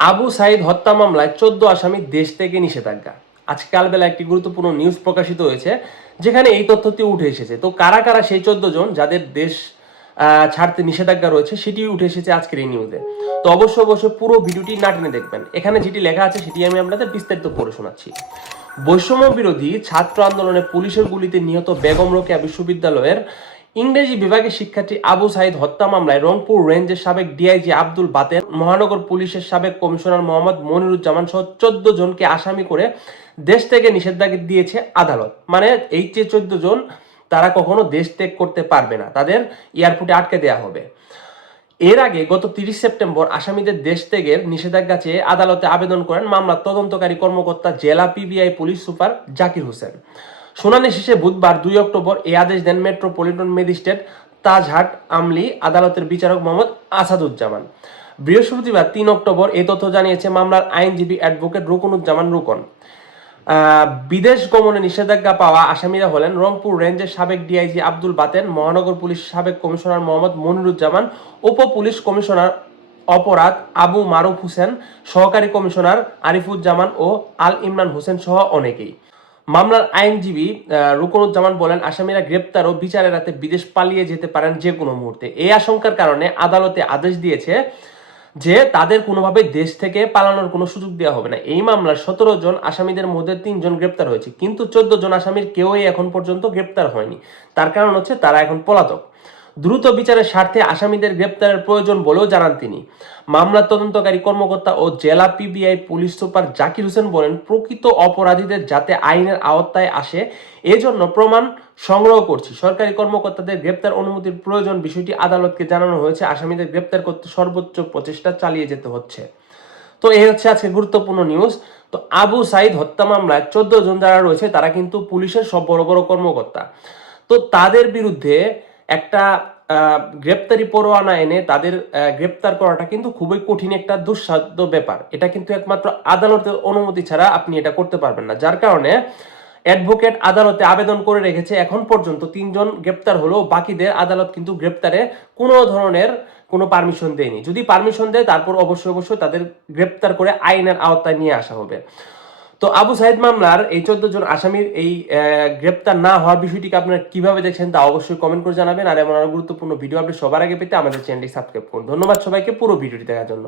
আবু সাইদ হত্যা মামলায় 14 আসামি দেশ থেকে নিষেধাজ্ঞা। আজকাল বেলা একটি গুরুত্বপূর্ণ নিউজ প্রকাশিত হয়েছে, যেখানে এই তথ্যটি উঠে এসেছে। তো কারা কারা সেই 14 জন যাদের দেশ ছাড়তে নিষেধাজ্ঞা রয়েছে, সেটি উঠে এসেছে আজকের এই নিউজে। তো অবশ্যই পুরো ভিডিওটি না টেনে দেখবেন। এখানে যেটি লেখা আছে সেটি আমি আপনাদের বিস্তারিত পড়ে শোনাচ্ছি। বৈষম্য বিরোধী ছাত্র আন্দোলনে পুলিশের গুলিতে নিহত বেগম রোকেয়া বিশ্ববিদ্যালয়ের ইংরেজি বিভাগের শিক্ষার্থী আবু সাইদ হত্যা মামলায় রংপুর রেঞ্জের সাবেক ডিআইজি আব্দুল বাতেন, মহানগর পুলিশের সাবেক কমিশনার মোহাম্মদ মনিরুজ্জামান সহ 14 জনকে আসামি করে দেশ থেকে নিষেধাজ্ঞা দিয়েছে আদালত। মানে এই যে 14 জন, তারা কখনো দেশ ত্যাগ করতে পারবে না, তাদের এয়ারপোর্টে আটকে দেওয়া হবে। এর আগে গত 30 সেপ্টেম্বর আসামিদের দেশ ত্যাগের নিষেধাজ্ঞা চেয়ে আদালতে আবেদন করেন মামলার তদন্তকারী কর্মকর্তা জেলা PBI police super Zakir Hossain. শুনানি শেষে বুধবার 2 অক্টোবর এই আদেশ দেন মেট্রোপলিটন ম্যাজিস্ট্রেট তাজহাট আমলি আদালতের বিচারক মোহাম্মদ আসাদুজ্জামান। বৃহস্পতিবার 3 অক্টোবর এই তথ্য জানিয়েছে মামলার আইনজীবী অ্যাডভোকেট রুকনুজ্জামান রুকন। বিদেশ গমনে নিষেধাজ্ঞা পাওয়া আসামিরা হলেন রংপুর রেঞ্জের সাবেক ডিআইজি আব্দুল বাতেন, মহানগর পুলিশ সাবেক কমিশনার মোহাম্মদ মনিরুজ্জামান, উপ পুলিশ কমিশনার অপরাধ আবু মারুফ হোসেন, সহকারী কমিশনার আরিফুজ্জামান ও আল ইমরান হোসেন সহ অনেকেই। মামলার আইনজীবী রুকনুজ্জামান বলেন, আসামিরা গ্রেপ্তার ও বিচারের রাতে বিদেশ পালিয়ে যেতে পারেন যে কোনো মুহূর্তে। এই আশঙ্কার কারণে আদালতে আদেশ দিয়েছে যে তাদের কোনোভাবে দেশ থেকে পালানোর কোনো সুযোগ দেওয়া হবে না। এই মামলার 17 জন আসামিদের মধ্যে 3 জন গ্রেপ্তার হয়েছে, কিন্তু 14 জন আসামির কেউই এখন পর্যন্ত গ্রেপ্তার হয়নি। তার কারণ হচ্ছে তারা এখন পলাতক। দ্রুত বিচারের স্বার্থে আসামিদের গ্রেপ্তারের প্রয়োজন বলেও জানান তিনি। মামলার তদন্তকারী কর্মকর্তা ও জেলা PBI police super Zakir Hossain বলেন, প্রকৃত অপরাধীদের যাতে আইনের আওতায় আসে এজন্য প্রমাণ সংগ্রহ করছি। সরকারি কর্মকর্তাদের গ্রেপ্তার অনুমতির প্রয়োজন বিষয়টি আদালতকে জানানো হয়েছে। আসামিদের গ্রেপ্তার করতে সর্বোচ্চ প্রচেষ্টা চালিয়ে যেতে হচ্ছে। তো এই হচ্ছে আজকে গুরুত্বপূর্ণ নিউজ। তো আবু সাইদ হত্যা মামলায় 14 জন যারা রয়েছে তারা কিন্তু পুলিশের সব বড় বড় কর্মকর্তা। তো তাদের বিরুদ্ধে একটা গ্রেপ্তারি পরোয়ানা এনে তাদের গ্রেপ্তার করাটা কিন্তু খুবই কঠিন একটা দুঃসাধ্য ব্যাপার। এটা কিন্তু একমাত্র আদালতের অনুমতি ছাড়া আপনি এটা করতে পারবেন না। যার কারণে অ্যাডভোকেট আদালতে আবেদন করে রেখেছে। এখন পর্যন্ত 3 জন গ্রেপ্তার হলেও বাকিদের আদালত কিন্তু গ্রেপ্তারে কোনো ধরনের কোনো পারমিশন দেয়নি। যদি পারমিশন দেয় তারপর অবশ্যই তাদের গ্রেপ্তার করে আইনের আওতায় নিয়ে আসা হবে। তো আবু সাইদ মামলার এই 14 জন আসামির এই গ্রেপ্তার না হওয়ার বিষয়টিকে আপনারা কিভাবে দেখছেন তা অবশ্যই কমেন্ট করে জানাবেন। আর এমন আরো গুরুত্বপূর্ণ ভিডিও আপনি সবার আগে পেতে আমাদের চ্যানেলটি সাবস্ক্রাইব করুন। ধন্যবাদ সবাইকে পুরো ভিডিওটি দেখার জন্য।